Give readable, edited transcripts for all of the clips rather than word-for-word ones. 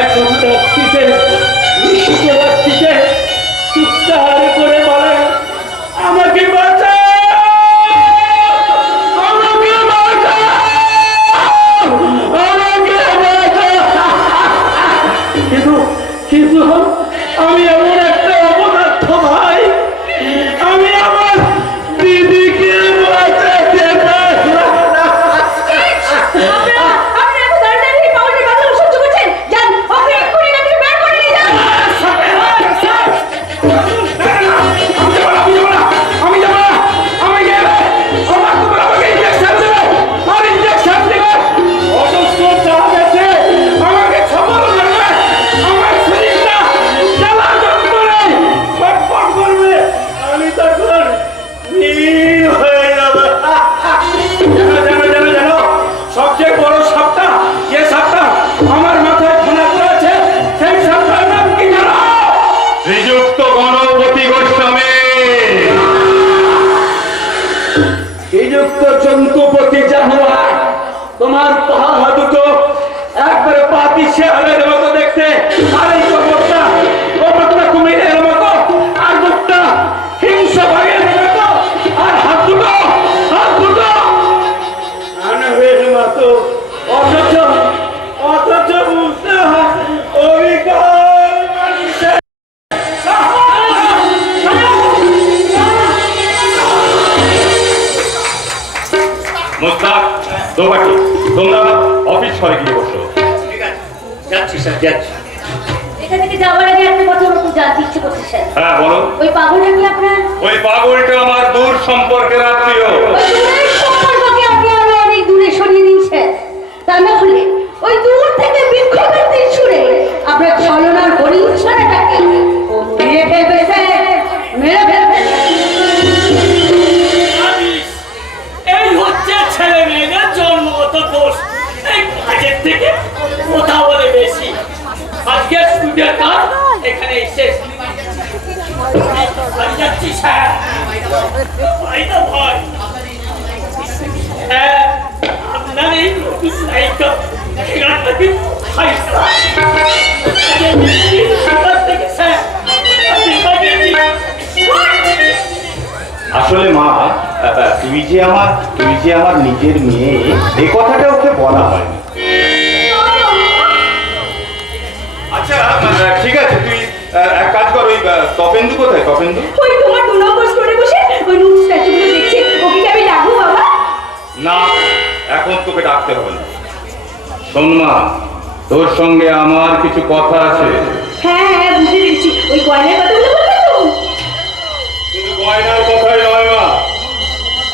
এখন রাত্রিতে নিশিত রাত্রিতে চিৎকার করে বলে আমাকে বাঁচা, আমাকে বাঁচা, আমাকে বাঁচা। কিন্তু কিন্তু আমি এমন একটা অপদার্থ ভাই, আমি আমার দিদিকে বাঁচাতে পারলাম না। তোমার পা দুটো একবারে পাতি শেয়ালের মতো দেখতে, আর এই কবরটা কুমিরের মতো, আর মুখটা হিংসা ভাগের মতো, আর হাত দুটো মানবের মতো। অথচ বুঝতে হয় অবিকল মানুষের। মুস্তাক, দোবাটি, তোমরা অফিস ঘরে গিয়ে বসো। ঠিক আছে, যাচ্ছি স্যার, যাচ্ছি। এখান থেকে যাওয়ার আগে একটা কথা একটু জানতে ইচ্ছে করছে স্যার। হ্যাঁ বলো। ওই পাগলটা কি আপনার? ওই পাগলটা আমার দূর সম্পর্কের আত্মীয়। দূরের সম্পর্ককে আপনি আরো অনেক দূরে সরিয়ে দিয়েছেন। তা না হলে ওই দূর থেকে বিক্ষোভের তীর ছুঁড়ে আপনার ছলনার হরিণছানাটাকে ও মেরে ফেলবে স্যার, মেরে ফেলবে। এই হচ্ছে ছেলে মেয়েদের জন্মগত দোষ। এই কাজের থেকে কথা বলে বেশি। আজকে স্টুডেন্ট আর এখানে শেষ। আমি যাচ্ছি স্যার। ভাই তো ভয়। আপনার এই নতুন লাইটটা এখানটাকে আসলে মা, তুই যে আমার নিজের মেয়ে, এই কথাটা ওকে বলা হয়নি। আচ্ছা ঠিক আছে, তুই এক কাজ কর, ওই তপেন্দু কোথায়? তপেন্দু ওই তোমার 2 নম্বর ফ্লোরে বসে ওই রুট স্ট্যাচুগুলো দেখছে। ওকে কি আমি ডাকবো বাবা? না, এখন তোকে ডাকতে হবে না। শোন মা, তোর সঙ্গে আমার কিছু কথা আছে। হ্যাঁ হ্যাঁ, বুঝতে পেরেছি। ওই গয়নার কথাগুলো বলবে তো? শুধু গয়নার কথাই নয় মা,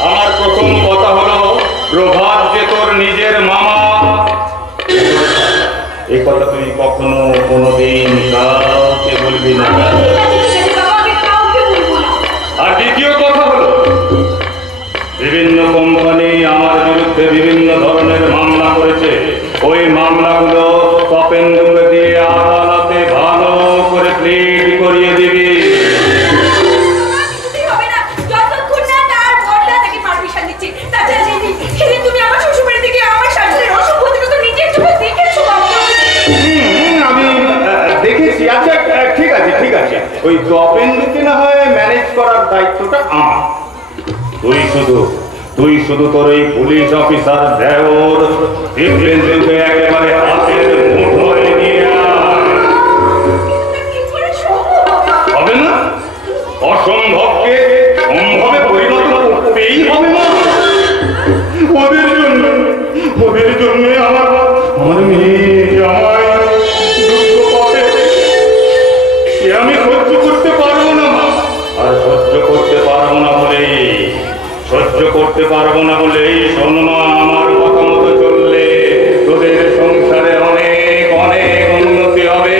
আমার প্রথম কথা হলো প্রভাত যে তোর নিজের মামা, এই কথা তুই কখনো কোনোদিন কাউকে বলবি না। আর দ্বিতীয় কথা হলো, বিভিন্ন কোম্পানি আমার বিরুদ্ধে বিভিন্ন ধরনের মামলা করেছে। ওই মামলাগুলো তপেন্দুকে দিয়ে আদালতে ভালো করে প্লিড করিয়ে দিবি। আমি দেখেছি। আচ্ছা ঠিক আছে, ওই তপেন্দুকে না হয় ম্যানেজ করার দায়িত্বটা আমার। তুই শুধু তোর এই পুলিশ অফিসার দেওর দিব্যেন্দুকে একেবারে হাতের মুঠোয় নিয়ে হবে না? অসম্ভবকে সম্ভবে পরিণত করতেই হবে না। ওদের জন্য আমার মেয়ে জামাই দুঃখ পাবে, সে আমি সহ্য করতে পারবো না। আর সহ্য করতে পারবো না বলেই শোন মা, আমার কথা মতো চললে তোদের সংসারে অনেক অনেক উন্নতি হবে।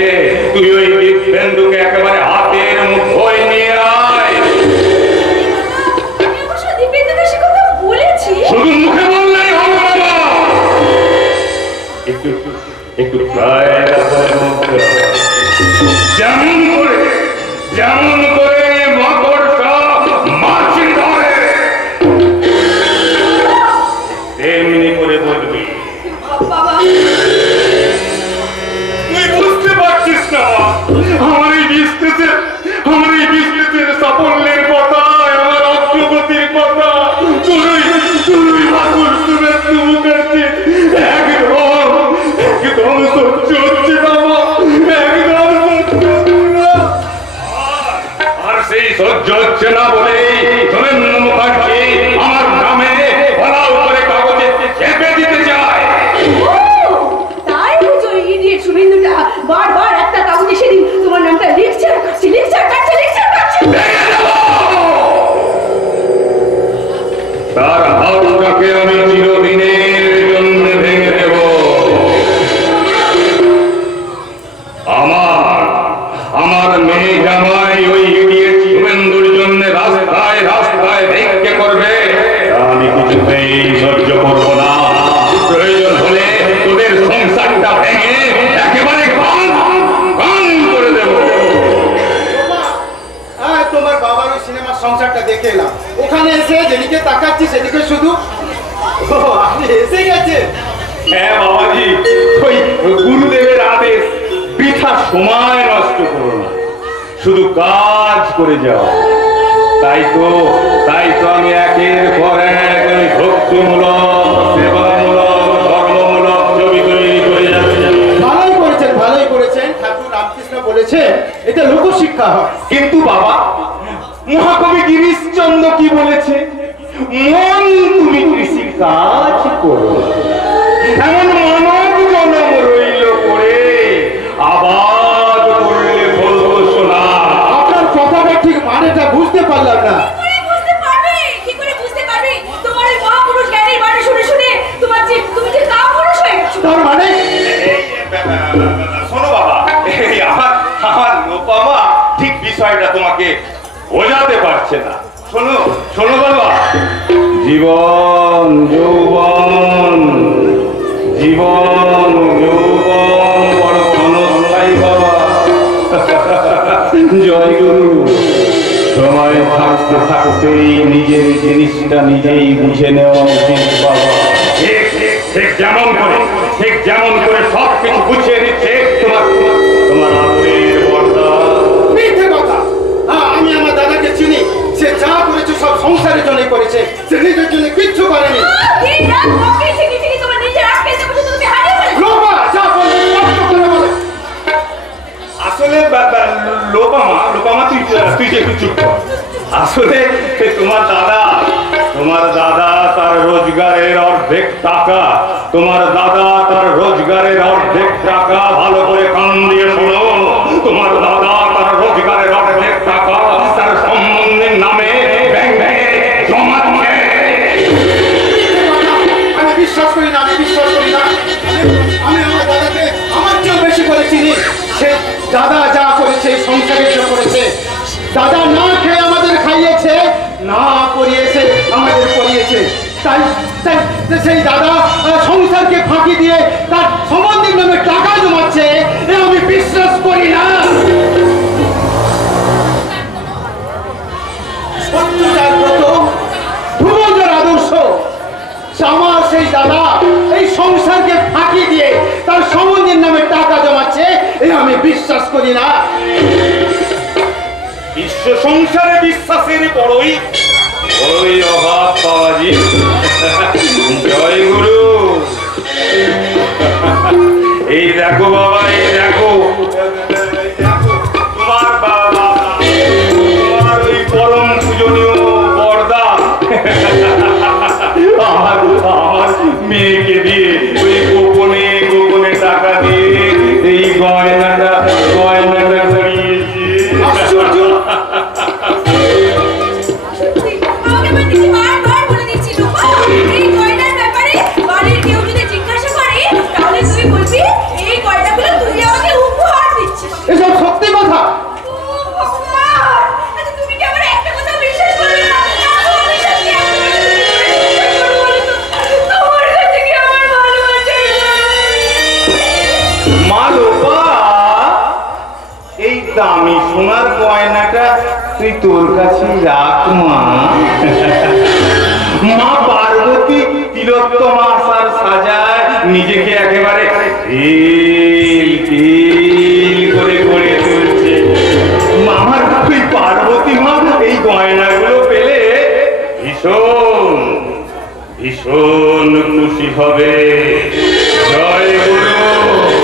তুই ওই দিব্যেন্দুকে একেবারে হাতের মুঠোয় নিয়ে আয়। শুধু মুখে বললেই হবে বাবা, একটু প্রায় যেমন করে মাকড়সা মাছি ধরে তেমনি করে বলবি। তুই বুঝতে একদম সহ্য হচ্ছে না মা, একদম সহ্য হচ্ছে না। আর সেই সহ্য হচ্ছে না বলেই ধর্মেন্দ্র মুখার্জি আমার নামে ফলাও করে কাগজে চেপে দিতে চায়। ও, তাই বুঝো ইডিয়েট শুভেন্দুটা বারবার একটা কাগজে সেদিন তোমার নামটা লিখছে আর কাটছে, লিখছে আর কাটছে, লিখছে আর কাটছে। ভেঙে দেব! তার হাতটাকে আমি চিরদিনের জন্য ভেঙে দেব। আমার মেয়ে জামাই ওই ইডিয়েট শুভেন্দুর জন্য রাস্তায় রাস্তায় ভিক্ষে করবে, আমি কিছুতেই সহ্য করব না। প্রয়োজন হলে তোদের সংসারটা ভেঙে একেবারে গান গান করে দেব। তোমার বাবার ওই সিনেমার সংসারটা দেখে এলাম, ওখানে এসে যেদিকে তাকাচ্ছি সেদিকে শুধু ও, আপনি এসে গেছেন। হ্যাঁ বাবাজি, ওই গুরুদেবের আদেশ, বৃথা সময় নষ্ট করো না, শুধু কাজ করে যাও। তাই তো আমি একের পর এক ওই ভক্তিমূলক, সেবামূলক, ধর্মমূলক ছবি তৈরি করে যাচ্ছি। ভালোই করেছেন। ঠাকুর রামকৃষ্ণ বলেছে এটা লোকশিক্ষা হয়। কিন্তু বাবা, মহাকবি গিরিশচন্দ্র কি বলেছে? মন তুমি কৃষি কাজ করো, এমন মানব জনম রইল করে, আবাদ করলে বলবো শোনা। আপনার কথাটা ঠিক মানেটা বুঝতে পারলাম না। বুঝতে পারবে? কি করে বুঝতে পারবে? তোমার ওই মহাপুরুষ জ্ঞানীর বাণী শুনে শুনে তুমি যে কাপুরুষ হয়ে গেছো। তার মানে শোনো বাবা, এই আমার লোপামা ঠিক বিষয়টা তোমাকে বোঝাতে পারছে না। শোনো বাবা, জীবন যৌবন বড় ক্ষণস্থায়ী বাবা। জয় গুরু। সময় থাকতে থাকতেই নিজের জিনিসটা নিজেই বুঝে নেওয়া উচিত বাবা। ঠিক যেমন করে সব কিছু বুঝিয়ে দিচ্ছে তোমার আদরের বর্দা। মিথ্যে কথা। আমি আমার দাদাকে চিনি, সে যা করেছে সব সংসারের জন্য করেছে, সে নিজের জন্য কিচ্ছু করেনি। এই রাত ওকে ঠিকই ঠিকই তোমার নিজের আটকে যাবে, তুমি হারিয়ে ফেলেছো। লোপা যা বলে স্পষ্ট করে বলে। আসলে লোপামা তুই যে একটু চুপ কর। আসলে তোমার দাদা তার রোজগারের অর্ধেক টাকা ভালো করে কান দিয়ে শোনো। তোমার দাদা তার রোজগারের অর্ধেক টাকা তার সম্বন্ধের নামে ব্যাংকে জমাচ্ছে। আমি বিশ্বাস করি না। আমি আমার দাদাকে আমার চেয়েও বেশি করে চিনি। সে দাদা যা করেছে সংসারে যা করেছে, দাদা না খেয়ে আমাদের খাইয়েছে, না পড়িয়েছে আমাদের পড়িয়েছে। তাই সেই দাদা সংসারকে ফাঁকি দিয়ে তার সম্বন্ধের নামে টাকা জমাচ্ছে, এ আমি বিশ্বাস করি না। সত্যতার ব্রত, ধ্রুবদের আদর্শ, আমার সেই দাদা এই সংসারকে ফাঁকি দিয়ে তার সম্বন্ধের নামে টাকা জমাচ্ছে, এ আমি বিশ্বাস করি না। বিশ্ব সংসারে বিশ্বাসের বড়ই অভাব বাবাজি। জয় গুরু। এই দেখো বাবা, তোমার ওই পরম পূজনীয় বর্দা আমার মেয়েকে দিয়ে ওই গোপনে টাকা দিয়ে এই গয়নাটা করিয়েছে। আশ্চর্য। আমাকে দিদি বারবার বলে দিচ্ছিল, এই গয়নার ব্যাপারে বাড়ির কেউ যদি জিজ্ঞাসা করে তাহলে তুমি বলবি এই গয়নাগুলো তুই আমাকে উপহার দিচ্ছিস। এসব সত্যি কথা। ও ভগবান, আচ্ছা তুমি কি আমার একটা কথা বিশ্বাস করবে না? আমি বিশ্বাস কি তোমার কাছে কি আমার ভালোবাসা? মা লোপা, এই দামি সোনার গয়নাটা তুই তোর কাছে রাখ মা। মা পার্বতী তিলোত্তমা আসার সাজায় নিজেকে একেবারে করে গড়ে তুলছে। মামার ওই পার্বতী মা এই গয়নাগুলো পেলে ভীষণ খুশি হবে। জয় গুরু।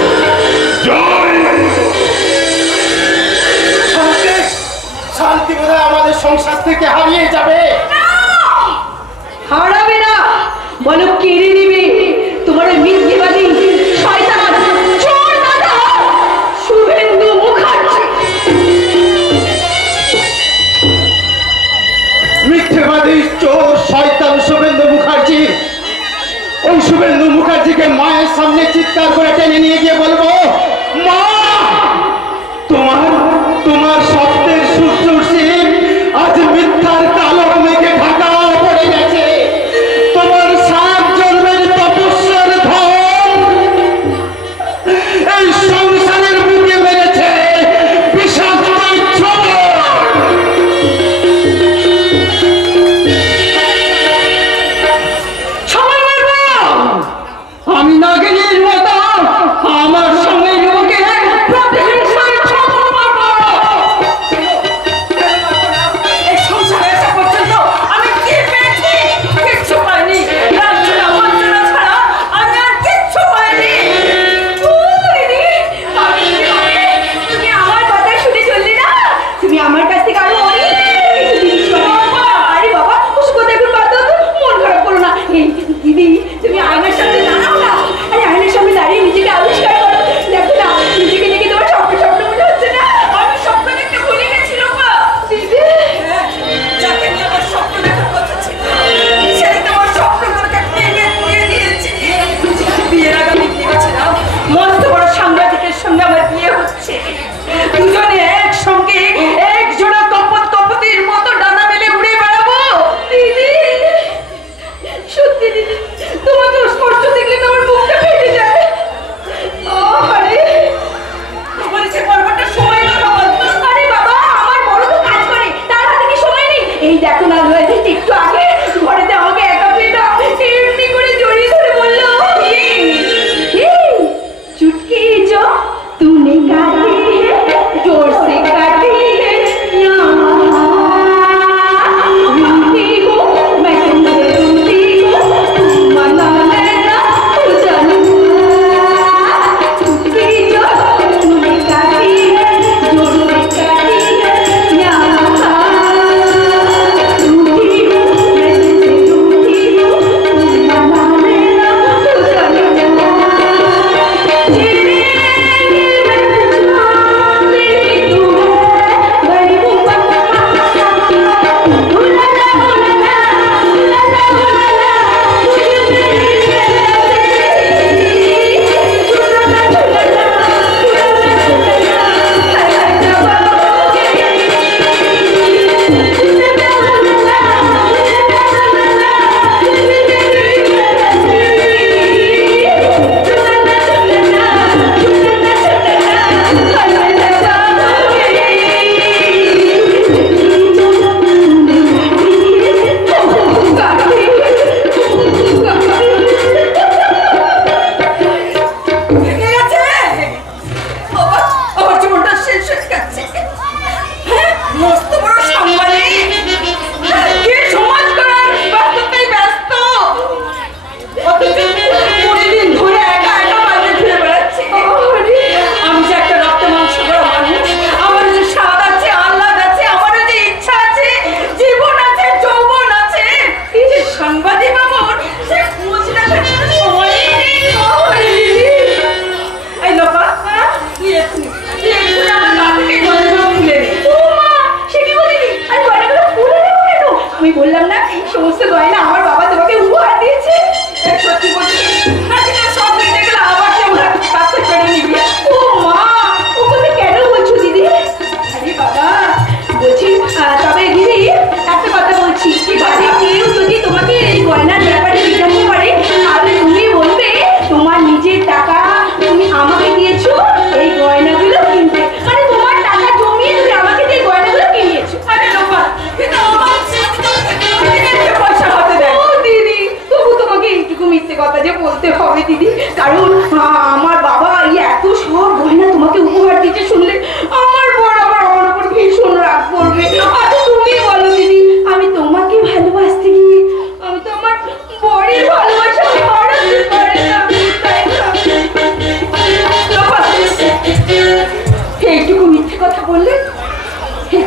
এই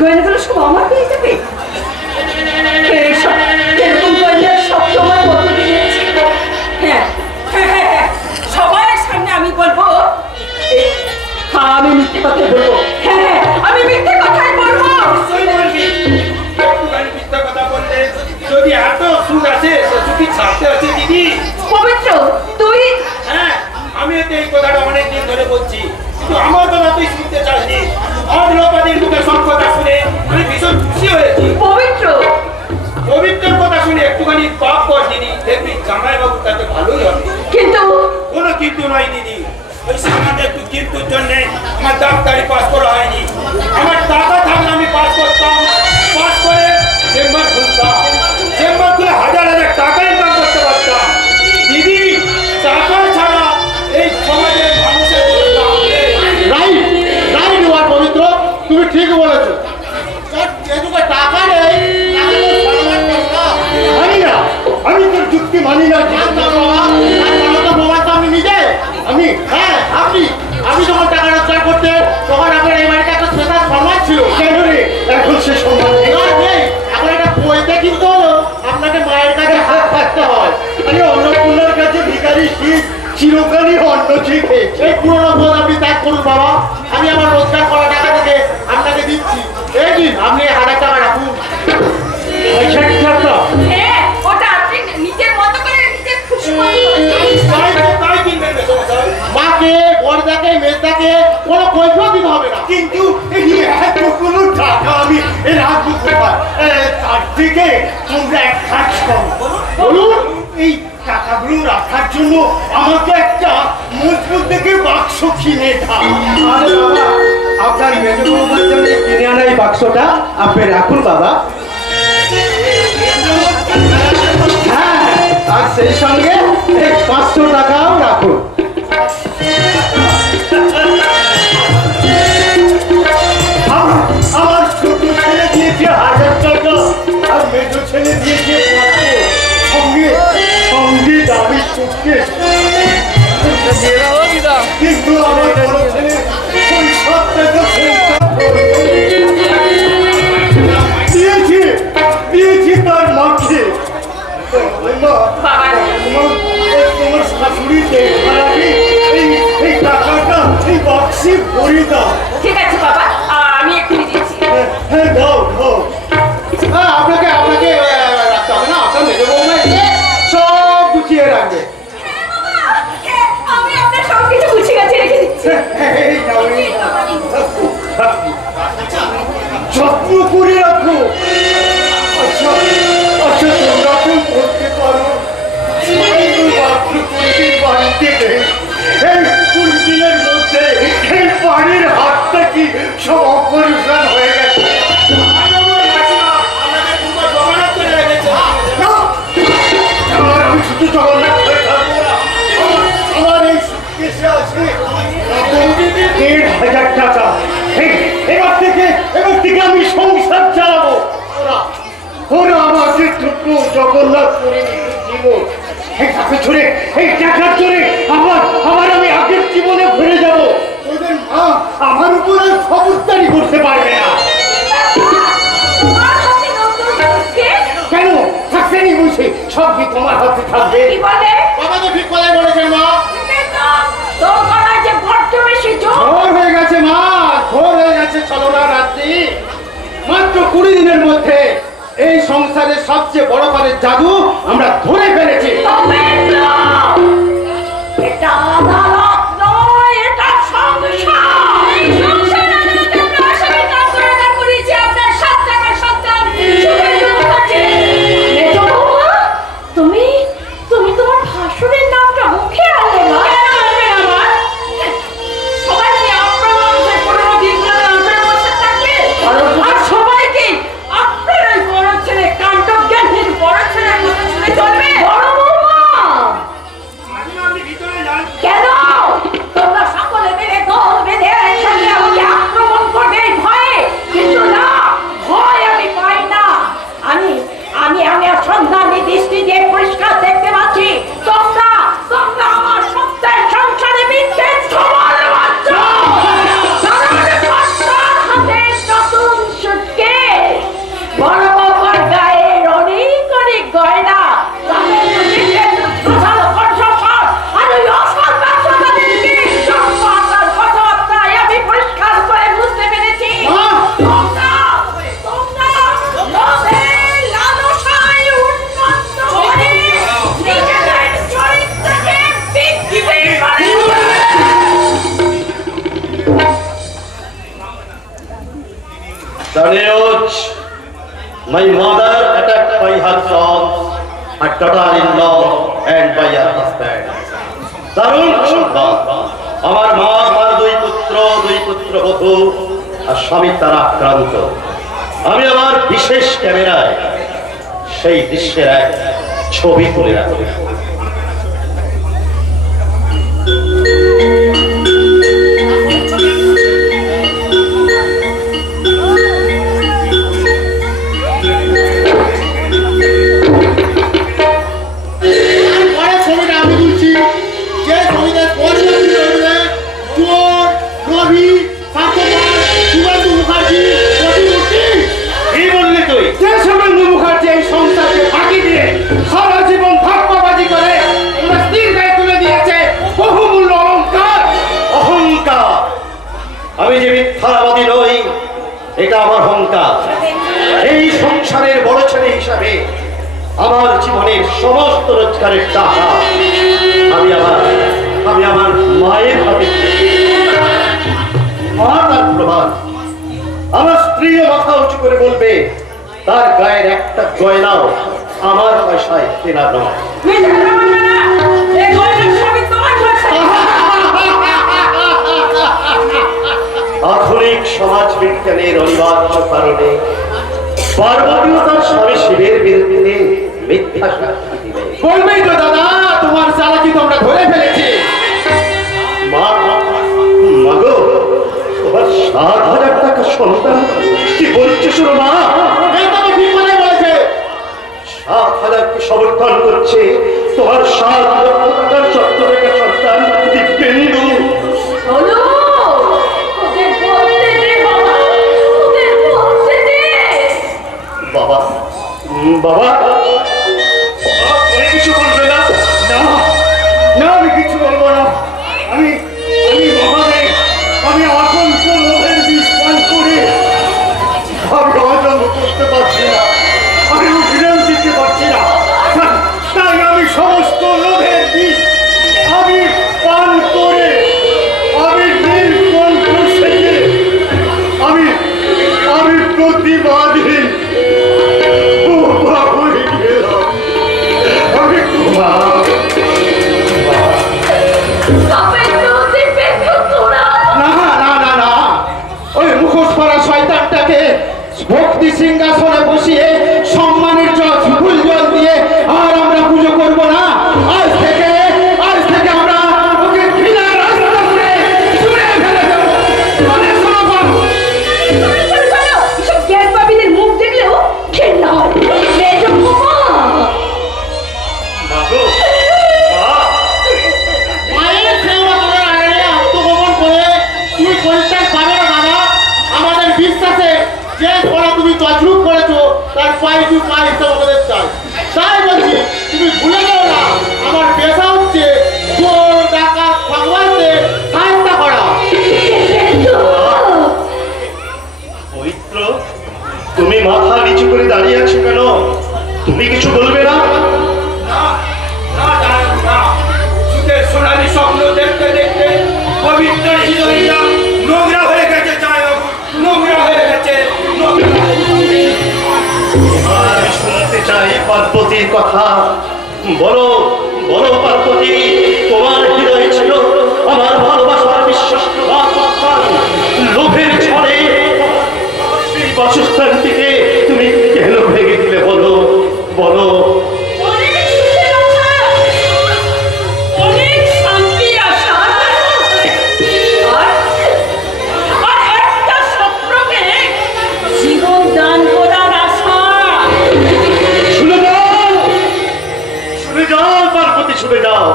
গয়নাগুলো সব আমার হয়ে যাবে। এরকম গয়না সব সময় বলতে দিয়েছি। হ্যাঁ হ্যাঁ হ্যাঁ হ্যাঁ, সবার সামনে আমি বলবো আমি মিথ্যে কথা বলবো। হ্যাঁ হ্যাঁ, আমি মিথ্যে কথাই বলবো। নিশ্চয়ই বলবি। একটুখানি মিথ্যা কথা বললে যদি এত সুখ আছে তো সুখী ছাড়তে আছে দিদি। পবিত্র তুই হ্যাঁ, আমি তো এই কথাটা অনেকদিন ধরে বলছি, কিন্তু আমার কথা তুই শুনতে চাসনি। আর লোপাদির মুখে সব কথা শুনে আমি ভীষণ খুশি হয়েছি। পবিত্র পবিত্রের কথা শুনে একটুখানি পাপ কর দিদি, দেখবি জামাইবাবু তাতে ভালোই হবে। কিন্তু কোনো কিন্তু নয় দিদি, ওই সামান্য একটু কিন্তুর জন্যে আমার ডাক্তারি পাস করা হয়নি। আমার টাকা থাকলে আমি পাস করতাম, পাস করে চেম্বার খুলতাম, চেম্বার খুলে হাজার হাজার টাকা ইনকাম করতে পারতাম। দিদি, টাকা ছাড়া এই সমাজের মানুষের কোনো দাম নেই। রাইট রাইট ওয়ার পবিত্র, তুমি ঠিক বলেছো। এদিকে টাকা নেই, মানি না, আমি তোর যুক্তি মানি না। আমি নিজে আমি হ্যাঁ আমি যখন টাকা রোজগার করতে তখন আপনার এই বাড়িতে একটা স্পেশাল সম্মান ছিল। কেন রে এখন সে সম্মান নেই? এখন একটা বইতে কিন্তু হলো আপনাকে মায়ের কাছে হাত পাততে হয়। আমি অন্নপূর্ণার কাছে ভিখারি শিখ চিরকালই অন্ন শিখে। এই পুরোনো বোধ আপনি ত্যাগ করুন বাবা। আমি আমার রোজগার করা টাকা থেকে আপনাকে দিচ্ছি। এই দিন আপনি 1000 টাকা রাখুন। হ্যাঁ, ওটা আপনি নিজের মতো করে নিজের খুশি মতো তাই কিনবেন মেসোমশাই। মাকে বড়দাকে মেজদাকে কোনো কৈফিয়ত দিতে হবে না। কিন্তু এই এতগুলো টাকা আমি রাখবো কোথায়? তার থেকে তোমরা এক কাজ করো, বলুন এই টাকাগুলো রাখার জন্য আমাকে একটা মজবুত দেখে বাক্স কিনে দাও। আরে বাবা, আপনার মেজো বৌমার জন্য কিনে আনা এই বাক্সটা আপনি রাখুন বাবা। হ্যাঁ, আর সেই সঙ্গে এই 500 টাকাও রাখুন। আমার ছোট ছেলে দিয়েছে 1000 টাকা আর মেজো ছেলে দিয়েছে 500, সঙ্গে সঙ্গে দাবি করতে। কিন্তু আমার বড় ছেলে ওই 7 টাকা দিয়েছি তার মাকে। তোমার শাশুড়ি এই টাকাটা এই বাক্সে ভরে দাও। ঠিক আছে বাবা, আমি এক্ষুনি দিচ্ছি। হ্যাঁ দাও দাও। আপনাকে রাখতে হবে না, আপনার মেজো বৌমা এসে সব গুছিয়ে রাখবে। হ্যাঁ, আমি আপনার সব কিছু গুছিয়ে গেছে রেখে দিচ্ছি। এই নাও, এই নাও। যত্ন করে রাখো। আচ্ছা আচ্ছা, তোমরা তো বলতে পারো মাত্র 20 দিন বাড়িতে নেই। এই 20 দিনের মধ্যে এই বাড়ির হাতটা কি সব অপরিষ্কার হয়ে গেছে? আর আমি শুধু জগন্নাথ হয়ে থাকবো না। আমার এই সুটকেসে আছে 1,500 টাকা। এবার থেকে আমি সংসার চালাবো। ওরা আমাকে ছোট্ট জগন্নাথ করে দিল। এই টাকার জোরে আবার আমি আগের জীবনে ফিরে যাব। ওদের মা আমার উপর আর খবরদারি করতে পারবে না। তোমার হাতে নতুন কে? কেন থাকতেনি বলছি, সব কি তোমার হাতে থাকবে? কি বলে? বাবা তো ঠিক কথাই বলেছেন মা। তোর গলায় যে বড্ড বেশি জোর। ভোর হয়ে গেছে মা, ভোর হয়ে গেছে। চলো না রাত্রি। মাত্র 20 দিনের মধ্যে এই সংসারের সবচেয়ে বড় কারের জাদু আমরা ধরে ফেলেছি। পবিত্র! এটা আদালত নয়, এটা সংসার। এই সংসার আদালতে আমরা আসামি কাজ করে দাঁড় করিয়েছি আপনার 7 টাকার সন্তান শুভেন্দু মুখার্জি। মেজো বৌমা, তুমি তোমার ভাসুরের নামটা মুখে আনলে না? কেন আনবে না মা? সবাই কি আপনার মানুষের পুরোনো দিনগুলো আপনার বসে থাকে? আর সবাই কি আপনার ওই বড় ছেলে কাণ্ড জ্ঞানের বড় ছেলের মতো শুনে চলবে? বড় বৌমা Daneoj, my mother attacked by her sons, her daughter-in-law, and by her husband. দারুণ সংবাদ, আমার মা আর দুই পুত্রবধূ আর স্বামী তারা আক্রান্ত। আমি আমার বিশেষ ক্যামেরায় সেই দৃশ্যের এক ছবি তুলে রাখি। পরের ছবিটা আমি তুলছি, যে ছবিতে পরিণতি রয়েছে চোর, রবি, সাতবার, শুভেন্দু মুখার্জি, প্রতিমূর্তি। কি বললি তুই? যে শুভেন্দু মুখার্জি এই সংসারকে ফাঁকি দিয়ে সারা জীবন ধাপ্পাবাজি করে ওনার স্ত্রীর গায়ে তুলে দিয়েছে বহুমূল্য অলংকার। অহংকার। আমি যে মিথ্যাবাদী নই, এটা আমার অহংকার। এই সংসারের বড় ছেলে হিসাবে আমার জীবনের সমস্ত রোজগারের টাকা আমি আমার মায়ের হাতে মা তার প্রমাণ। আমার স্ত্রী মাথা উঁচু করে বলবে তার গায়ের একটা গয়নাও আমার পয়সায় কেনা নয়। আধুনিক সমাজ বিজ্ঞানের অনিবার্য কারণে পার্বতীও তার স্বামী শিবের বিরুদ্ধে মিথ্যা সাক্ষী দিলেন। বলবেই তো দাদা, তোমার চালাকি তো আমরা ধরে ফেলেছি। মাগো, তোমার 7,000 টাকা সন্তান, কি বলছো শোনো মা? এই তো ঠিক কথাই বলেছে। 7,000কে সমর্থন করছে তোমার 7,000 টাকার চট্টগ্রামের সন্তান দিব্যেন্দু। বলো, ওদের বলতে দে বাবা, ওদের বলতে দে। বাবা বাবা তুমি কিছু বলবে না? না না, আমি কিছু বলবো না। আমি বাবারে, আমি অসংখ্য লোভের বিষ পান করে আমি হজম করতে পারছি না, আমি ফিরেও দিতে পারছি না। তাই আমি সমস্ত লোভের বিষ আমি পান করে আমি নীলকণ্ঠ সেজে আমি প্রতিবাদহীন বোবা হয়ে গেলাম। আমি না, ওই মুখোশ পরা শয়তানটাকে ভক্তি সিংহাসনে বসিয়ে সম্মানের ফুল জল দিয়ে আর আমরা পুজো করব না। আজ থেকে আমরা ওকে ঘৃণার রাস্তা করে ছুঁড়ে ফেলে দেব। শোনো বাবু, এসব গ্যাস বাবিনের মুখ দেখলেও ঘেন্না হয়। মেয়েটা বোমা। মাগো মা, মায়ের সেবা করার আগে আত্মগোপন করে তুমি পরিত্যাগ পাবে না দাদা। আমাদের বিশ্বাসে যে করা তুমি তজরুপ করেছো তার পাই টু পাই তোমাদের চাই। তাই বলছি তুমি ভুলে যাও না, আমার পেশা হচ্ছে চোর, ডাকাত, ঠকবাজদের সাহায্য করা। পবিত্র, তুমি মাথা নিচু করে দাঁড়িয়ে আছো কেন? তুমি কিছু বলবে না? সুখের সোনালী স্বপ্ন দেখতে দেখতে পবিত্র হৃদয়টা নোংরা হয়ে গেছে, নোংরা হয়ে গেছে। আমি শুনতে চাই পার্বতীর কথা। বলো বলো পার্বতী, তোমার হৃদয়ে ছিল আমার ভালোবাসার বিশ্বস্ত বাসস্থান। লোভের ঝড়ে সেই বাসস্থানটিকে তুমি কেন ভেঙে দিলে? বলো বলো। অনেক সুখের আশা, অনেক শান্তির আশা, আর একটা স্বপ্নকে জীবন দান করার আশা। শুনে যাও পার্বতী, শুনে যাও।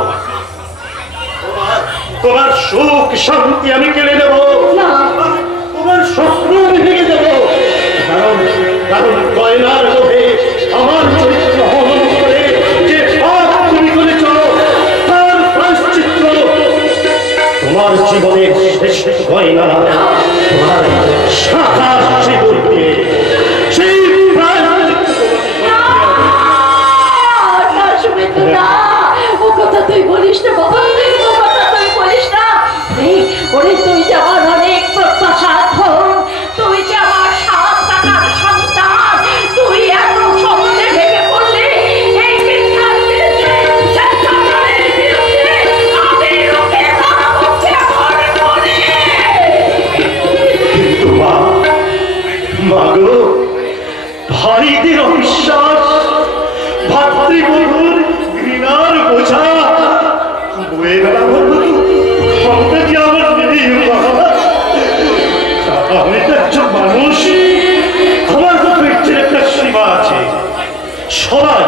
তোমার সুখ শান্তি আমি কেড়ে নেব, তোমার স্বপ্ন আমি ভেঙে দেব। কারণ গয়নার লোভে আমার চরিত্র হনন করে যে পাপ তুমি করেছ তার প্রায়শ্চিত্ত তোমার জীবনের শেষ গয়না, তোমার শাখা সিঁদুর দিয়ে সেই প্রায়শ্চিত্ত ও কথা তুই বলিস না বাবা, ও কথা তুই বলিস না। ওরে তুই যে আমার অনেক প্রত্যাশা, তুই যে আমার 7 অবিশ্বাস, ভাতৃবধূর ঘৃণার বোঝা বয়ে বেড়াবার মতো ক্ষমতা যে আমার নেই বাবা। আমি তো একজন মানুষ, আমার তো পেটের একটা সীমা আছে। সবাই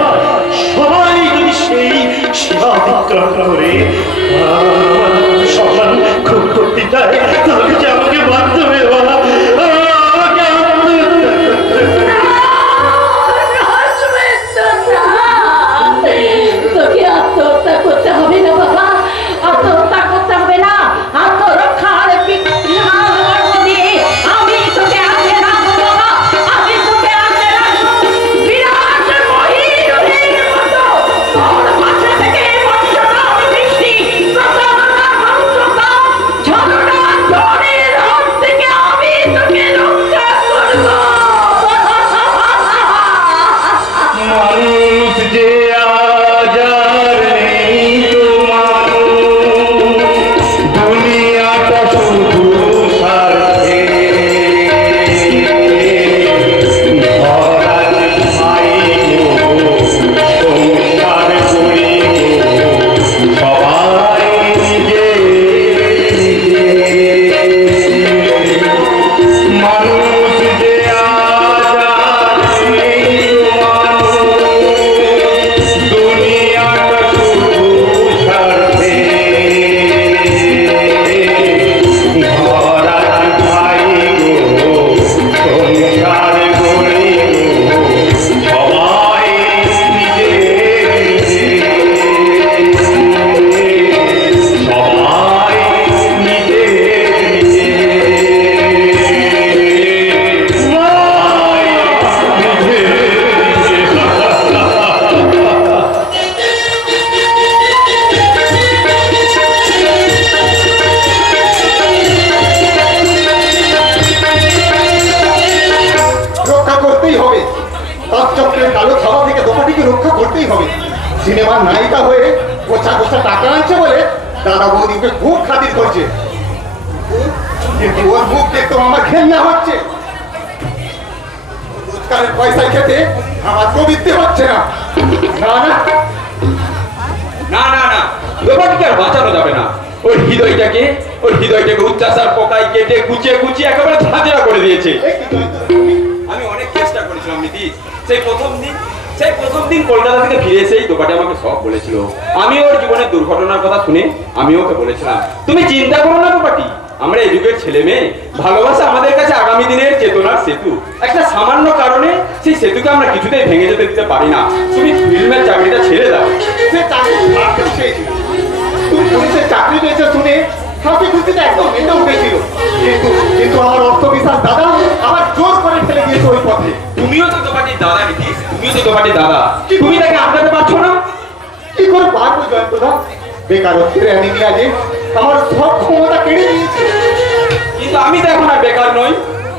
সবাই যদি সেই সীমা অতিক্রম করে আমার সম্মান খুব করতে চায়, তাহলে যে আমাকে বাধ্য হয়ে বলা আমাকে তোকে আত্মহত্যা করতে হবে না বাবা, আত্মহত্যা করতে হবে না। আত্মরক্ষার আমি তোকে আগে রাখবো বাবা, আমি তোকে আগে রাখবো। বিরাট মহিষের মতো তোর মাথা থেকে বর্ষণা বৃষ্টি, প্রচন্ড ধ্বংসতা, ঝড়টা ঝড়ের হাত থেকে আমি তোকে রক্ষা করবো। মানুষ যে আজ আর নেই তো মানুষ, দুনিয়াটা শুধু স্বার্থে। ধরার ভাই গো, সংসার করি গো, সবাই নিজে মানুষ যে আজ আর নেই তো মানুষ, দুনিয়াটা শুধু স্বার্থে। ধরার ভাই গো, সংসার করি গো, সবাই নিজে সবাই নিজে রক্ষা করতেই হবে। তার চক্রের কালো থাবা থেকে দোকানটিকে রক্ষা করতেই হবে। সিনেমার নায়িকা হয়ে গোছা গোছা টাকা আনছে বলে দাদা বৌদিকে খুব খাতির করছে, কিন্তু ওর মুখ দেখতে আমার ঘেন্না হচ্ছে। রোজগারের পয়সায় খেতে আমার প্রবৃত্তি হচ্ছে না। না না, না না না, ব্যাপারটাকে আর বাঁচানো যাবে না। ওর হৃদয়টাকে উচ্চাসার পোকায় কেটে কুচিয়ে কুচিয়ে একেবারে ঝাঁঝরা করে দিয়েছে। আমি অনেক চেষ্টা করেছিলাম নীতিশ, সেই প্রথম দিন কলকাতা থেকে ফিরে এসেই দোকানে আমাকে সব বলেছিল। আমি ওর জীবনের দুর্ঘটনার কথা শুনে আমি ওকে বলেছিলাম, তুমি চিন্তা করো না দোকাটি, আমরা এই যুগের ছেলে মেয়ে, ভালোবাসা আমাদের কাছে আগামী দিনের চেতনার সেতু। একটা সামান্য কারণে সেই সেতুকে আমরা কিছুতেই ভেঙে যেতে দিতে পারি না। তুমি ফিল্মের চাকরিটা ছেড়ে দাও। সে চাকরি ছাড়তেও চেয়েছিল। তুমি পুলিশের চাকরি পেয়েছে শুনে হাসি খুশিতে একদম মেতে উঠেছিল, কিন্তু আমার অর্থ বিশাল দাদা আমার জোর করে ফেলে দিয়েছে ওই পথে। তুমিও তো দোকাটির দাদা নীতিশ, তুমিও তো দোকাটির দাদা, তুমি তাকে আটকাতে পারছো না? কি করে পারবো জয়ন্তদা? বেকারত্বের অ্যানিমিয়াজে আমার সব ক্ষমতা কেড়ে নিয়েছে। কিন্তু আমি তো এখন আর বেকার নই,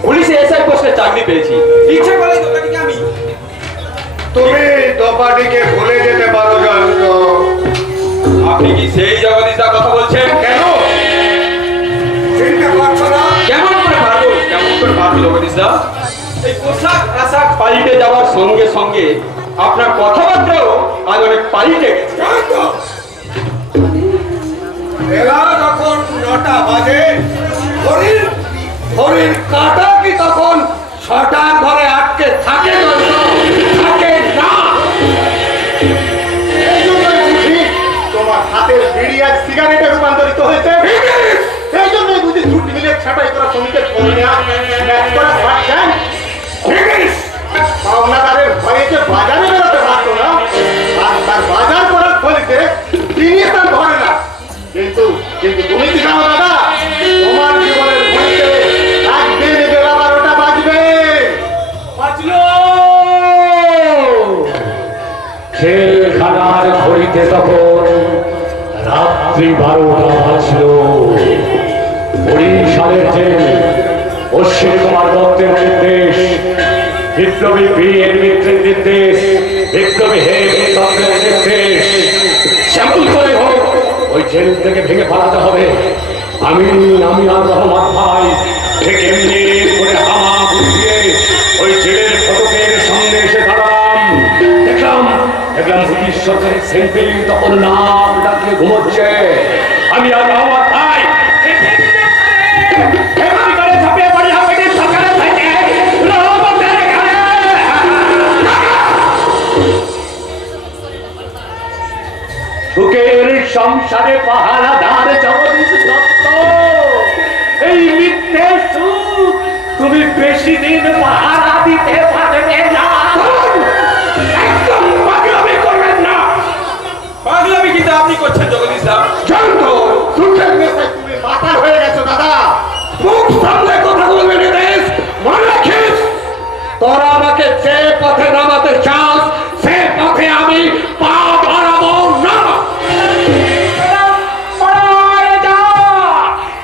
পুলিশে এসআই পোস্টে চাকরি পেয়েছি। ইচ্ছে করলে দোকাটিকে আমি তুমি দোপাটিকে ভুলে যেতে পারো জয়ন্ত। আপনি কি সেই জগদীশদার কথা বলছেন? কেন? চিনতে পারছো না? কেমন করে পারবো জগদীশদা? এই পোশাক আশাক পাল্টে যাওয়ার সঙ্গে সঙ্গে আপনার কথাবার্তাও আজ অনেক পাল্টে গেছে। বেলা যখন 9টা বাজে, হরির কাটা কি তখন 6টা ঘরে আটকে থাকে থাকে না? এই জন্যই বুঝি তোমার হাতের বিড়ি আর সিগারেটে রূপান্তরিত হয়েছে। এই জন্যই বুঝি জুট মিলে ছাটাই করা শ্রমিকের ফোনে নেওয়া ম্যাচ করা পাচ্ছেন। পাওনাদারের ভয়ে যে বাজারে বেরোতে পারতো না, আর তার বাজার করার ফলিতে তিনি তার ধরে না। কিন্তু তুমি কি জানো দাদা, তোমার জীবনের ঘড়িতে একদিন বেলা 12টা বাজবে। জেলখানার ঘড়িতে তখন রাত্রি 12টা বাজল। বরিশালের জেল অশ্বিনী কুমার দত্তের নির্দেশ, বিপ্লবী বীর মিত্রের নির্দেশ, বিপ্লবী হেমচন্দ্রের নির্দেশ, যেমন করে হোক ওই জেল থেকে ভেঙে পালাতে হবে। আমি আর রহমান ভাই থেকে এমনি করে হামা বুঝিয়ে ওই জেলের ফটকের সামনে এসে দাঁড়ায়। দেখলাম ব্রিটিশ সরকারের সেন্ট্রাল তখন নাম ডাকিয়ে ঘুমোচ্ছে। আমি আর আমার ভাই সুখের সংসারে পাহারাদার জগদীশ দত্ত, এই মিথ্যে সুখ তুমি বেশি দিন পাহারা দিতে পারবে না। একদম পাগলামি করবেন না। পাগলামি কিন্তু আপনি করছেন জগদীশ দা। জানতো সুখের নেশায় তুমি মাতাল হয়ে গেছো দাদা। মুখ সামলে কথা বলবে নিদেশ, মনে রাখিস তোরা আমাকে যে পথে নামাতে চাস সে পথে আমি পা বাড়াবো না।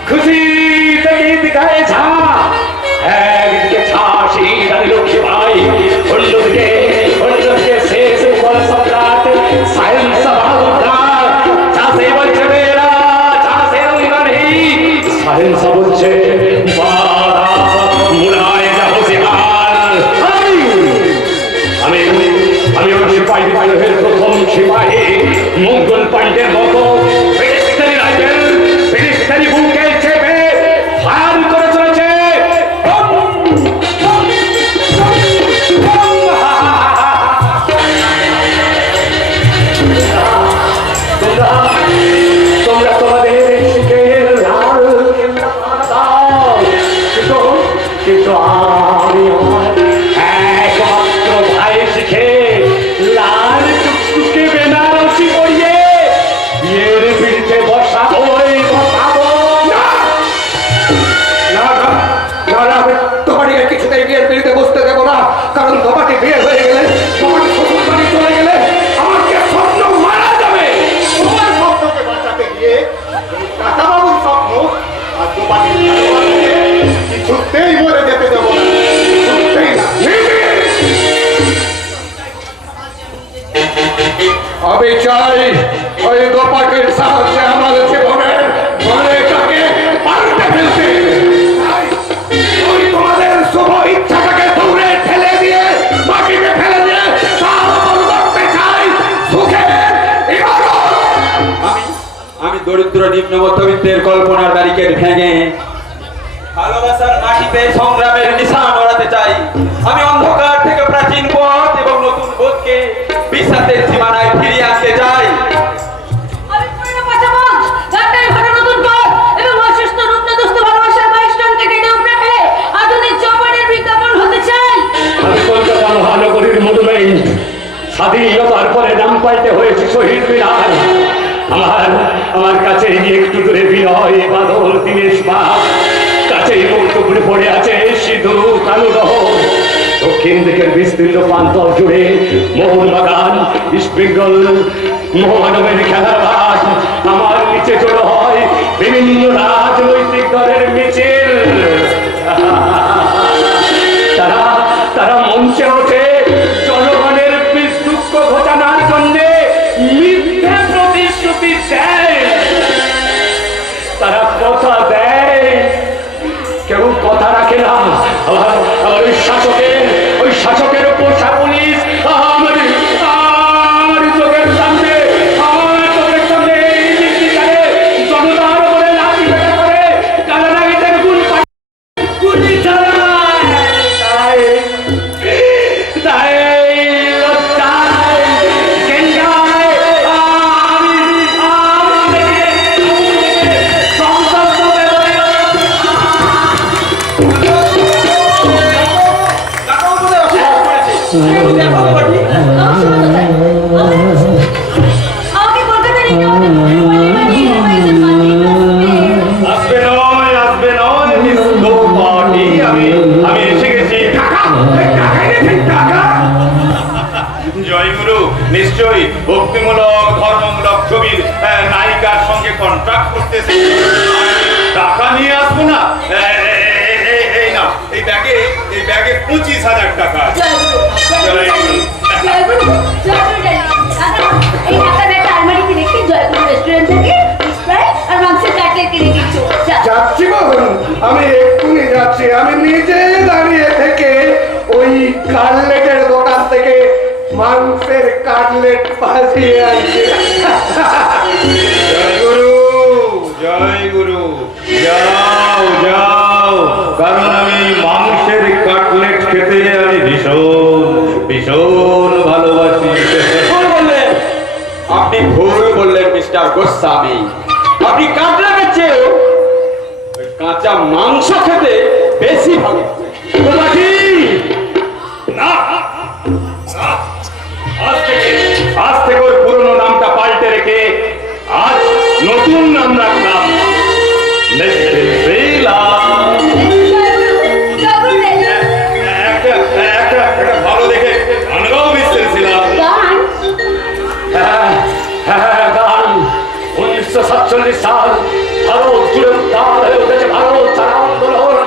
খুশিতে গীত গায়ে ছা, একদিকে ছাসি রানী লক্ষ্মী ভাই, অন্যদিকে শেষ বল সম্রাট সায়েন্স বাহাদুর চাষে বলছে মেয়েরা চাষে রইবানি, সায়েন্স বলছে বারা মুড়ায় যাবো সিহার। আমি ওই সিপাহী বিদ্রোহের প্রথম সিপাহী মঙ্গল পাণ্ডের মতো ব্রিটিশারি রাইফেল ব্রিটিশারি বুকে চেপে ফায়ার করে চলেছে। তোমরা তোমাদের শিখের লাল কেল্লা দাও, কিন্তু আমি আমার একমাত্র ভাই শিখে লাল টুকটুকে বেনারসি পরিয়ে বিয়ের পিড়িতে বসাবো না। আমি তোমাকে কিছুতেই বিয়ের পিড়িতে বসতে দেবো না, কারণ তোমাকে বিয়ে হয়ে গেলে তোমাকে শ্বশুর বাড়ি চলে গেলে আমাকে স্বপ্ন মারা যাবে। তোমার স্বপ্নকে বাঁচাতে গিয়ে কাকা বাবুর স্বপ্ন আর তোমাকে কিছুতেই মরে যেতে দেবো না, কিছুতেই না। আমি চাই ওই গোপাকের সাহায্যে আমাদের জীবনের মনেটাকে পাল্টে ফেলতে। ওই তোমাদের শুভ ইচ্ছাটাকে দূরে ঠেলে দিয়ে মাটিতে ফেলে দিয়ে তার পরিবর্তে চাই সুখের ইবাদত। আমি দরিদ্র নিম্ন মধ্যবিত্তের কল্পনার ব্যারিকেড ভেঙে ভালোবাসার মাটিতে সংগ্রামের নিশান ওড়াতে চাই। আমি অন্ধকার থেকে প্রাচীন পথ এবং নতুন বোধকে বিশ্বাসের সীমানায় ফিরিয়ে আনতে চাই। আমি পুরনো পাঁচামাস গানটাই ঘটা নতুন পথ এবং অসুস্থ রূপনদস্ত ভালোবাসার মাইলস্টোনকে টেনে উপড়ে ফেলে আধুনিক জমানের বিজ্ঞাপন হতে চাই। আমি কলকাতা মহানগরীর মধুমেহ স্বাধীনতার পরে নাম পাইতে হয়েছে শহীদ মিনার। আমার কাছে একটু দূরে বিনয় বাদল দিনেশ মা, কাছেই মুক্তপুরে পড়ে আছে সিধু কালু নহর। দক্ষিণ দিকের বিস্তীর্ণ প্রান্তর জুড়ে মোহনবাগান ইস্ট বেঙ্গল মহানগরের খেলার মাঠ। আমার নিচে জড়ো হয় বিভিন্ন রাজনৈতিক দলের মিছিল। তারা মঞ্চে ওঠে জনগণের দুঃখ ঘটানোর জন্য মিথ্যে প্রতিশ্রুতি দেয়। তারা কথা দেয়, কেউ কথা রাখে না। আবার ওই শাসকের পোষা পুলিশ আমার চোখের সামনে এই নির্বিচারে জনতার উপরে লাঠি পেটা করে কারাগারিতে গুলি চালায়। তাই লজ্জায় গেঞ্জায় আমি সংসদ আমাকে কলকাতা নিয়ে যাওয়াতে ভুল বানিয়ে হয়েছেন আসবে নয় মিস গোপাটি, আমি এসে গেছি। জয়গুরু, নিশ্চয়ই ভক্তিমূলক ধর্মমূলক ছবির নায়িকার সঙ্গে কন্ট্রাক্ট করতেছি। টাকা নিয়ে আসবো না। এই না, এই ব্যাগে 25,000 টাকা আছে। এই টাকাটা একটা আলমারি কিনে কি জয়গুরু রেস্টুরেন্ট থেকে ফিশ ফ্রাই আর মাংসের কাটলেট কিনে দিচ্ছ। যাচ্ছি বাবু, আমি এক্ষুনি যাচ্ছি। আমি নিজে দাঁড়িয়ে থেকে ওই কাটলেটের দোকান থেকে মাংসের কাটলেট পাঠিয়ে আছে। জয় গুরু, জয় গুরু। যাও যাও, কারণ আমি মাংসের কাটলেট খেতে আমি ভীষণ ভীষণ ভালোবাসি। ভুল বললেন, আপনি ভুল বললেন মিস্টার গোস্বামী। আপনি কাটলেটের চেয়েও ওই কাঁচা মাংস খেতে বেশি ভালো। তোমাকে না, না, আজ থেকে ওর পুরনো নামটা পাল্টে রেখে আজ নতুন নাম রাখলাম মিস্টার শ্রীলাল। একটা ভালো দেখে গানগাও মিস্টার শ্রীলাল। গান হ্যাঁ, হ্যাঁ, গান। 1947 সাল ভারত জুড়ে উত্তাল হয়ে উঠেছে ভারত ছাড়া আন্দোলন।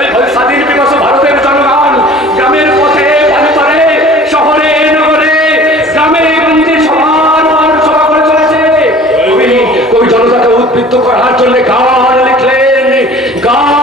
এই স্বাধীন বিকাশ ভারতের জনগণ গ্রামের পথে পারে পারে, শহরে নগরে, গ্রামে গঞ্জে সবার সভা করে চলেছে। কবি জনতাকে উদ্বুদ্ধ করার জন্য গান লিখলেন, গান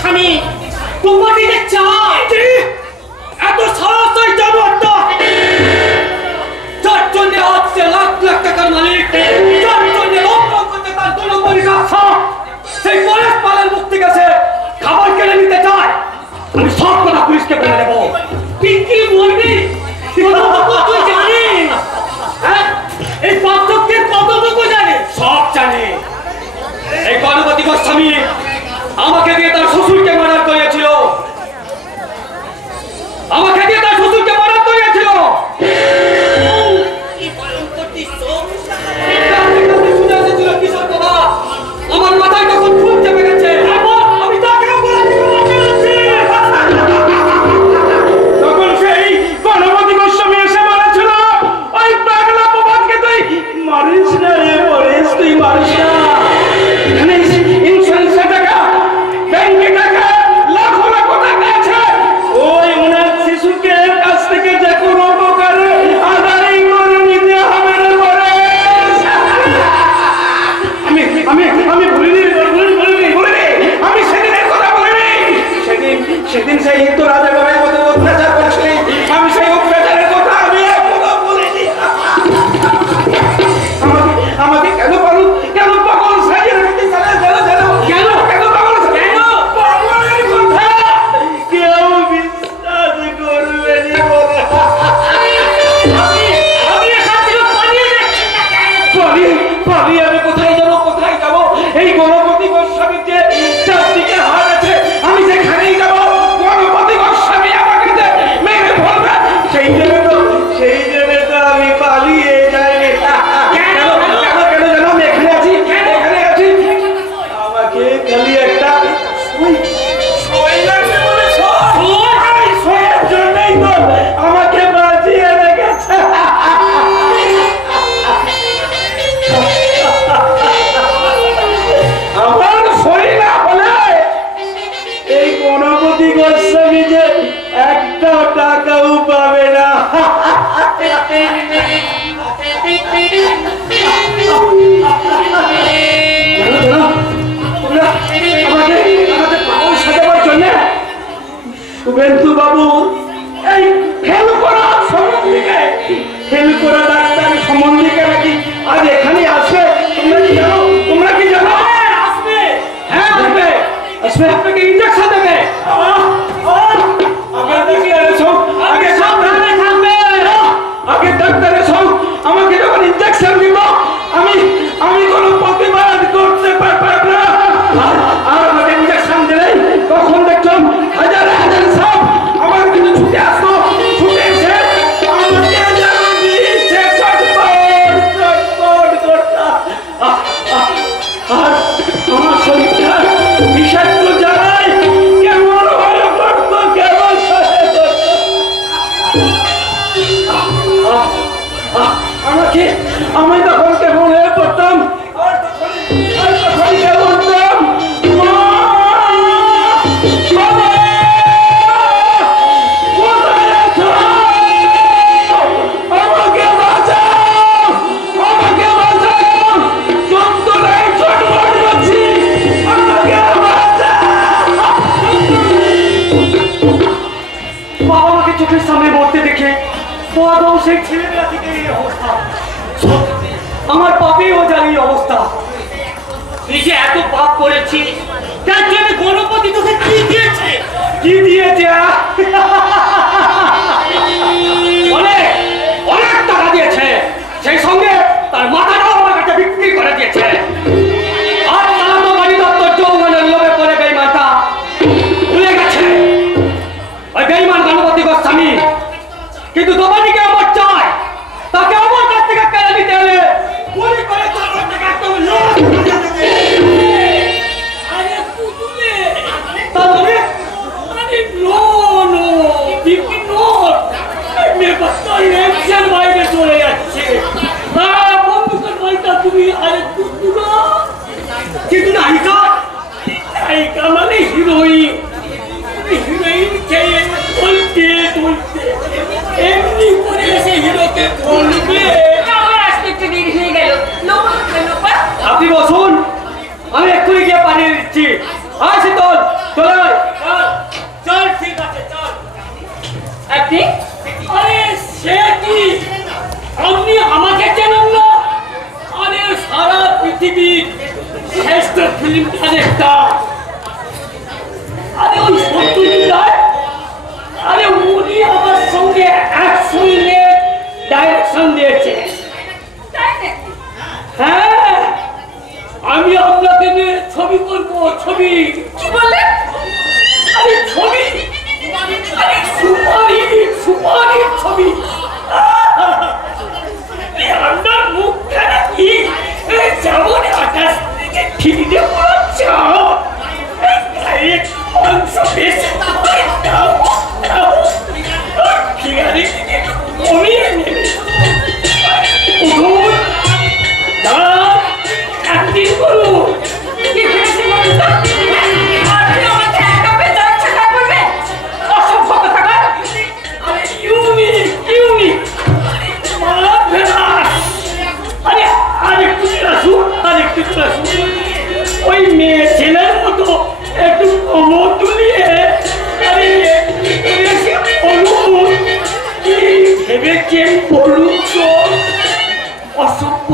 গোস্বামী তোমাকে যে চাই এত সাহস ওই জানোয়ারটা, যার জন্য আজকে লাখ লাখ টাকার মালিক, যার জন্য লক্ষ করতে তার 2 নম্বরই ব্যবসা, সেই পরেশ পালের মুখ থেকে সে খাবার কেড়ে নিতে চায়। আমি সব কথা পুলিশকে বলে দেবো। পিঙ্কি বলবি তুই জানিস হ্যাঁ? এই পার্থক্যের কতটুকু জানিস? সব জানে। এই গণপতি গোস্বামী আমাকে দিয়ে তার শ্বশুরকে মার্ডার করিয়েছিল, আমাকে দিয়ে তার শ্বশুরকে মার্ডার করিয়েছিল। শুনে এসেছিল কিশোর কথা, আমার মাথায় তখন খুব চেপে গেছে। আমি তাকেও বলে দিয়েছি। তখন সেই গণপতি গোস্বামী এসে বলেছিল, ওই পাগলা প্রভাতকে তুই মারিস না রে পরেশ, তুই মারিস না। এখানে ইন্স্যুরেন্সের টাকা, ব্যাংকে টাকা, লাখো লাখো টাকা আছে। ওই ওনার শিশুকে কাছ থেকে যে কোনো প্রকারে আদায় করে নিতে হবে রে পরেশ। আমি ভুলিনি, আমি সেদিনের কথা বলিনি। সেদিন সেই হিন্দু রাজা বাবার মতো অত্যাচার করছিলি, আমি সেই অত্যাচারের কথা আমি এখনো বলিনি। আমাকে কেন পাগল সাজিয়ে রেখেছিস? কেন পাগল? পাগলের কথা কেউ বিশ্বাস করবে না বলে। আমি এখান থেকে পালিয়ে যাচ্ছি না কেন? পালিয়ে আমি কোথায় যাব? এই গণপতি গোস্বামীর যে চারদিকে হাত আছে, আমি যেখানেই যাব গণপতি গোস্বামী আমাকে যে মেরে ফেলবে। সেই জন্য তো আমি পালিয়ে যাই। কেন জানো আমি এখানে আছি? আমাকে খালি একটা সই লাগবে বলে সইয়ের জন্যই তো আমাকে বাঁচিয়ে রেখেছে। আমার সই না হলে এই গণপতি গোস্বামী যে একটা টাকাও পাবে না। আমাকে পাগল সাজাবার জন্য শুভেন্দু বাবু এই ফেল করা ডাক্তার সম্বন্ধীকে নাকি আজ এখানে আসবে। তোমরা কি জানো? হ্যাঁ আসবে। আপনাকে ইঞ্জেকশন দেবে। আগে ডাক্তারের সব আমাকে যখন ইঞ্জেকশন দিব, আমি কোনো প্রতিবাদ করতে পারব না। আর আমাকে ইঞ্জেকশন দিলেই তখন দেখলাম হাজার হাজার সব আমার কিন্তু ছুটে আসতো। ছুটে এসে আমাকে যেন দিচ্ছে চটপট করতা। আর আমার শরীরটা বিষাক্ত জ্বালায় কেমন ভালো করতো, কেমন সহে করতো। আমি তখন কেমন হয়ে পড়তাম, আর তখন কে বলতাম, মা, বাবা, কোথায় আছো? আমাকে বাঁচাও, যন্ত্রণায় ছটফট করছি, আমাকে বাঁচাও। বাবা আমাকে চোখের সামনে মরতে দেখে বাবাও সেই ছেলেবেলা থেকে এই অবস্থা। আমার পাপেও যার এই অবস্থা। তুই যে এত পাপ করেছিস, তার জন্য গণপতি তোকে কি দিয়েছে? কি দিয়েছে? অনেক টাকা দিয়েছে, সেই সঙ্গে তার মাথাটাও আমার কাছে বিক্রি করে দিয়েছে। আর তারা তো বাড়ি দপ্তর যৌবনের লোভে পড়ে বেইমানটা ভুলে গেছে। ওই বেইমান গণপতি গোস্বামী কিন্তু তোমাদিকে আমার চাই, তাকে আমার কাছ থেকে কেড়ে নিতে হলে গুলি করে তার থেকে একদম লোক। আরে পুতুলে, তার মানে নো বিপি নোট মেয়ে বাচ্চা ইলেকশন বাইরে চলে যাচ্ছে। বন্ধুকের বইটা তুমি আরে পুতুলো কিন্তু নায়িকা মানে হিরোইন। হিরোইন খেয়ে বলতে এমনি করে এসে হিরোকে বলবে। আমার আসতে একটু দেরি হয়ে গেল। আপনি বসুন, আমি এক্ষুনি গিয়ে পাঠিয়ে দিচ্ছি। শীতল চল চল ঠিক আছে চল আপনি আরে সে কি আপনি আমাকে চেনেন না আরে সারা পৃথিবীর শ্রেষ্ঠ ফিল্ম ডাইরেক্টর আরে ওই সত্যজিৎ আরে উনি আমার সঙ্গে অ্যাকশন নিয়ে ডাইরেকশন দিয়েছে তাই নাকি? হ্যাঁ আমি আপনাকে নিয়ে ছবি করবো ছবি কি বললেন? আরে ছবি আরে সুপারি ছবি আপনার মুখটা নাকি যেমন আকাশ থেকে ঠিকরে পড়াচ্ছ মাংস বেশ ঠিক আছে কমিয়ে নেবে উঠুন দাঁড়ান অ্যাক্টিং করুন কি ভেবেছেন বলুন তো? আপনি আমাকে একা পেয়ে যাচ্ছে তাই বলবেন? অসভ্য কোথাকার! আরে ইউনিক আরে আরেকটু আসুন ওই মেয়ে ছেলের মতো একটু কোমর তুলিয়ে আরে এসে বলুন কি ভেবেছেন বলুন তো অসভ্য